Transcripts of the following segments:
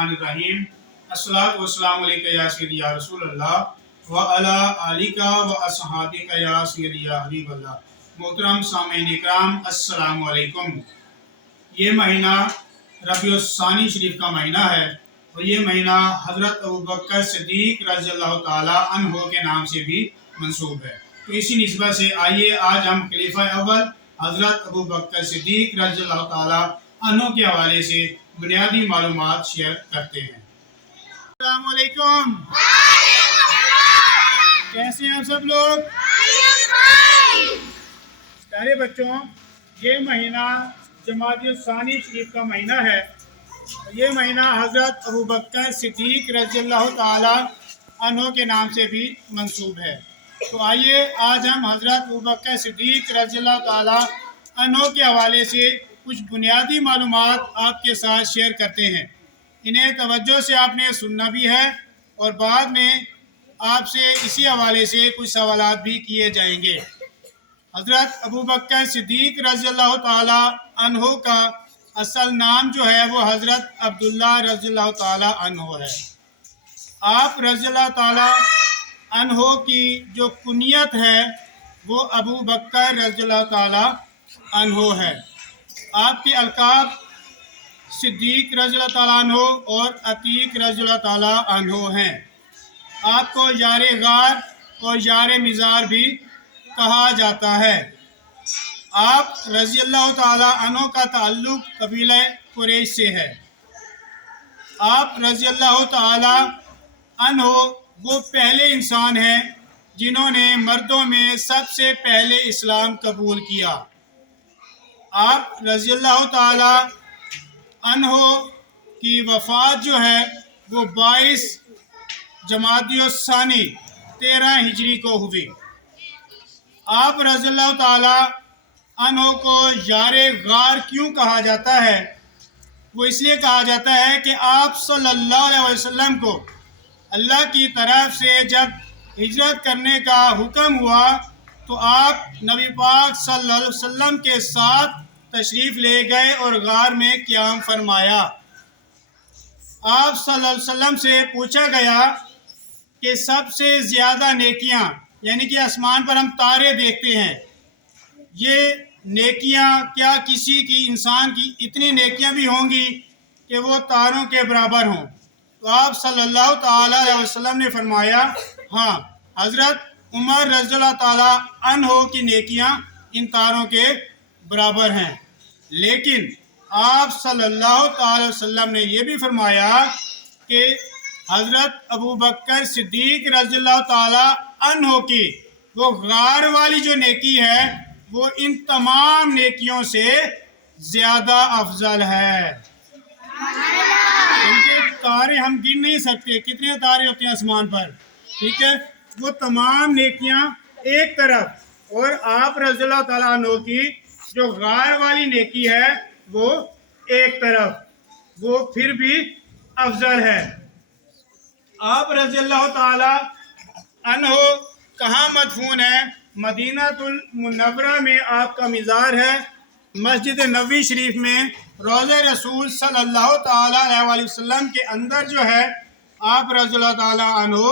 बिस्मिल्लाहिर्रहमानिर्रहीम। अस्सलातु वस्सलामु अलैका या सय्यदी या रसूल अल्लाह व अला आलिका व अस्हाबिका या सय्यदी या हबीब अल्लाह। मोहतरम सामीन इकराम, अस्सलामु अलैकुम। ये महीना रबीउल सानी शरीफ का महीना है और ये महीना हज़रत अबू बकर सिद्दीक़ रज़ियल्लाहु ताला अन्हो के नाम से भी मंसूब है। तो इसी निस्बत से आइए आज हम खलीफा अव्वल हज़रत अबू बकर सिद्दीक़ रज़ियल्लाहु ताला अन्हो के हवाले से बुनियादी मालूमात शेयर करते हैं। अस्सलामु अलैकुम। कैसे हैं आप सब लोग? प्यारे बच्चों, ये महीना जमादियुल सानी शरीफ का महीना है। ये महीना हज़रत अबू बकर सिद्दीक़ रज़ियल्लाहु ताला अन्हो के नाम से भी मंसूब है। तो आइए आज हम हज़रत अबू बकर सिद्दीक़ रज़ियल्लाहु ताला अन्हो के हवाले से कुछ बुनियादी मालूमात आपके साथ शेयर करते हैं। इन्हें तवज्जो से आपने सुनना भी है और बाद में आपसे इसी हवाले से कुछ सवालात भी किए जाएंगे। हज़रत अबू बकर सिद्दीक़ रज़ियल्लाहु ताला अन्हो का असल नाम जो है वो हज़रत अब्दुल्ला रज़ियल्लाहु ताला अन्हो है। आप रज़ियल्लाहु ताला अन्हो की जो कुनियत है वो अबू बकर रज़ियल्लाहु ताला अन्हो है। आपके अलकाब सिद्दीक़ रज़ियल्लाहु ताला अन्हो और अतीक़ रज़ियल्लाहु ताला अन्हो हैं। आपको यार गार और यार मिज़ार भी कहा जाता है। आप रज़ियल्लाहु ताला अन्हो का ताल्लुक़ कबीला कुरैश से है। आप रज़ियल्लाहु ताला अन्हो वो पहले इंसान हैं जिन्होंने मर्दों में सबसे पहले इस्लाम कबूल किया। आप रज़ियल्लाहु ताला अन्हो की वफ़ात जो है वो 22 जमादियुल सानी 13 हिजरी को हुई। आप रज़ियल्लाहु ताला अन्हो को यारे गार क्यों कहा जाता है? वो इसलिए कहा जाता है कि आप सल्लल्लाहु अलैहि वसल्लम को अल्लाह की तरफ से जब हिजरत करने का हुक्म हुआ तो आप नबी पाक सल्लल्लाहु अलैहि वसल्लम के साथ तशरीफ़ ले गए और गार में क़याम फरमाया। आप सल्लल्लाहु अलैहि वसल्लम से पूछा गया कि सबसे ज़्यादा नेकियां, यानी कि आसमान पर हम तारे देखते हैं, ये नेकियां क्या किसी की इंसान की इतनी नेकियां भी होंगी कि वो तारों के बराबर हों? तो आप सल्लल्लाहु ताला अलैहि वसल्लम ने फरमाया, हाँ, हज़रत उमर रज़ियल्लाहु ताला अन्हो की नेकियां इन तारों के बराबर हैं। लेकिन आप सल्लल्लाहु ताला अलैहि वसल्लम ने यह भी फरमाया कि हज़रत अबू बकर सिद्दीक़ रज़ियल्लाहु ताला अन्हो की वो गार वाली जो नेकी है वो इन तमाम नेकियों से ज़्यादा अफजल है। क्योंकि तारे हम गिन नहीं सकते, कितने तारे होते हैं आसमान पर, ठीक है? वो तमाम नेकियां एक तरफ और आप रज़ियल्लाहु ताला अन्हो की जो गार वाली नेकी है वो एक तरफ, वो फिर भी अफजल है। आप रज़ियल्लाहु ताला अन्हो कहाँ मदफून है? मदीनातुल मुनव्वरा में आपका मिज़ार है। मस्जिद नबवी शरीफ में रोज़े रसूल सल्लल्लाहु ताला अलैहि वसल्लम के अंदर जो है आप रज़ियल्लाहु ताला अन्हो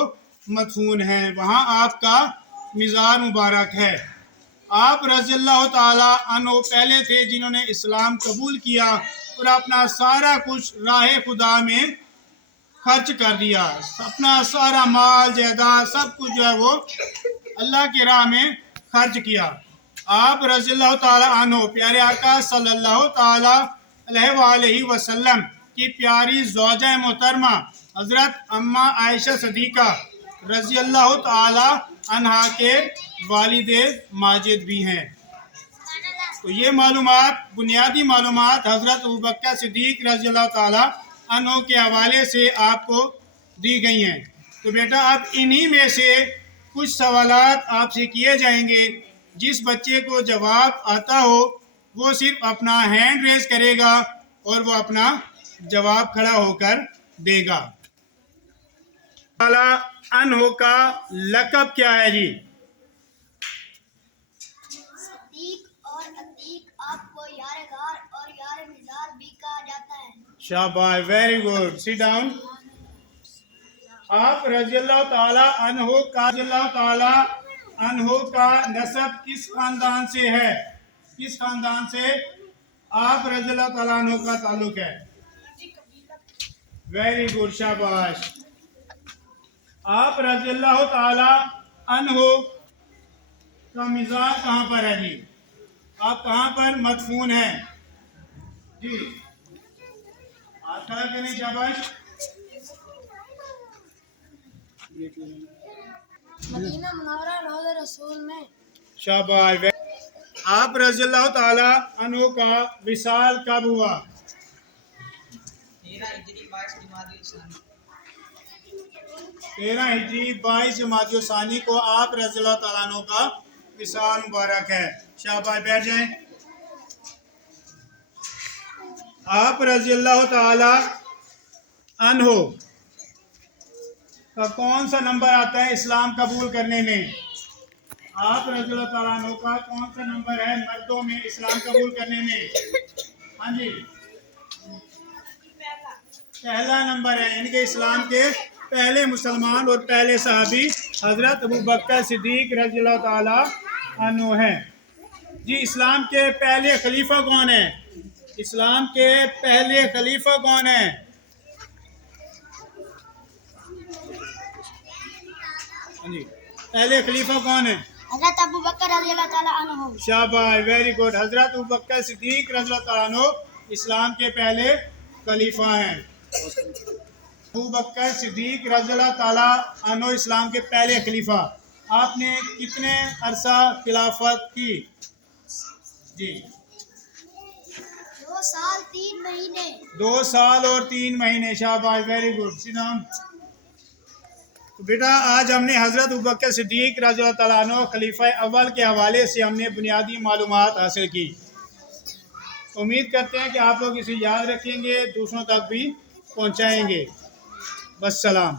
मदफून हैं, वहाँ आपका मिज़ार मुबारक है। आप रज़ियल्लाहु ताला अन्हो पहले थे जिन्होंने इस्लाम कबूल किया और अपना सारा कुछ राह खुदा में खर्च कर दिया। अपना सारा माल जायदाद सब कुछ जो है वो अल्लाह की राह में खर्च किया। आप रज़ियल्लाहु ताला अन्हो प्यारे आका सल्लल्लाहु ताला अलैहि वसल्लम की प्यारी ज़ौजा मोहतरमा हज़रत अम्मा आयशा सदीक़ा रज़ियल्लाहु ताला अन्हा के वालिदे माजिद भी हैं। तो ये मालूमात, बुनियादी मालूमात हज़रत अबू बकर सिद्दीक़ रज़ियल्लाहु ताला अन्हो के हवाले से आपको दी गई हैं। तो बेटा अब इन्हीं में से कुछ सवालात आपसे किए जाएंगे। जिस बच्चे को जवाब आता हो वो सिर्फ अपना हैंड रेज करेगा और वो अपना जवाब खड़ा होकर देगा। ताला अन्हो का लक़ब क्या है जी? सदीक और अतीक आपको यार गार और यार मिज़ार भी कहा जाता है। शाबाश, वेरी गुड, सिट डाउन। आप रज़ियल्लाहु ताला अन्हु का नसब किस खानदान से है? किस खानदान से आप रज़ियल्लाहु ताला अन्हु का ताल्लुक है? वेरी गुड, शाबाश। आप रज़ियल्लाहु ताला अन्हु का मिज़ार कहाँ पर है जी? आप कहाँ पर मदफून हैं जी? हाथ खड़ा करें, शाबाश। मदीना मुनव्वरा रौज़ा रसूल में। शाबाश। आप रज़ियल्लाहु ताला अन्हु का विसाल कब हुआ? 13 हिजरी 22 जमादी सानी को आप रज़ियल्लाहु ताला अन्हु का विसाल मुबारक है। शाबाश, बैठ जाएं। आप रज़ियल्लाहु ताला अन्हु का कौन सा नंबर आता है इस्लाम कबूल करने में? आप रज़ियल्लाहु ताला अन्हु का कौन सा नंबर है मर्दों में इस्लाम कबूल करने में? हाँ जी, पहला नंबर है। इनके इस्लाम के पहले मुसलमान और पहले सहाबी हज़रत अबू बकर सिद्दीक रज़ियल्लाहु ताला अन्हु हैं जी। इस्लाम के पहले खलीफा कौन है? इस्लाम के पहले खलीफा कौन है? जी, पहले खलीफा कौन है? हज़रत अबू बकर रज़ियल्लाहु ताला अन्हु। शाबाश, वेरी गुड। हज़रत अबू बकर सिद्दीक रज़ियल्लाहु ताला अन्हु इस्लाम के पहले खलीफा हैं। अबू बकर सिद्दीक रज़ियल्लाहु ताला अन्हु इस्लाम के पहले खलीफा। आपने कितने अरसा खिलाफत की जी? 2 साल 3 महीने। 2 साल और 3 महीने। शाबाश, वेरी गुड, सिनाम। तो बेटा, आज हमने हज़रत अबू बकर सिद्दीक रज़ियल्लाहु ताला अन्हु खलीफा अव्वल के हवाले से हमने बुनियादी मालूमात हासिल की। उम्मीद करते हैं कि आप लोग इसे याद रखेंगे, दूसरों तक भी पहुंचाएंगे। बस सलाम।